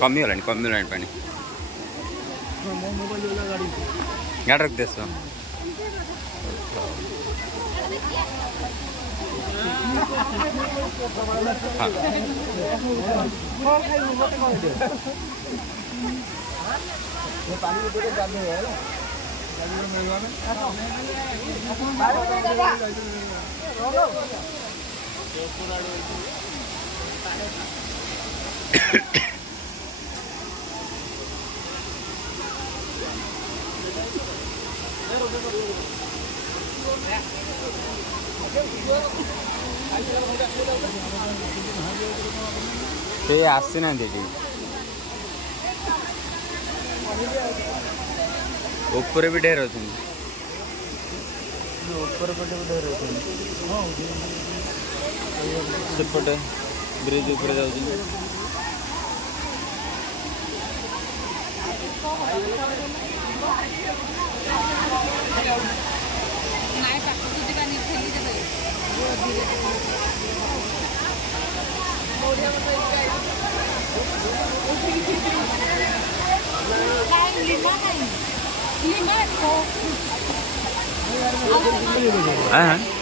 कमी होला पानी गाड़ी रख देस ସେ ଆସିନାହାନ୍ତି ଏଠି ଉପରେ ବି ଢେର ଅଛନ୍ତି ଉପରେ ପଟେ ବି ଢେର ଅଛନ୍ତି ସେପଟେ ବ୍ରିଜ ଉପରେ ଯାଉଛନ୍ତି हाँ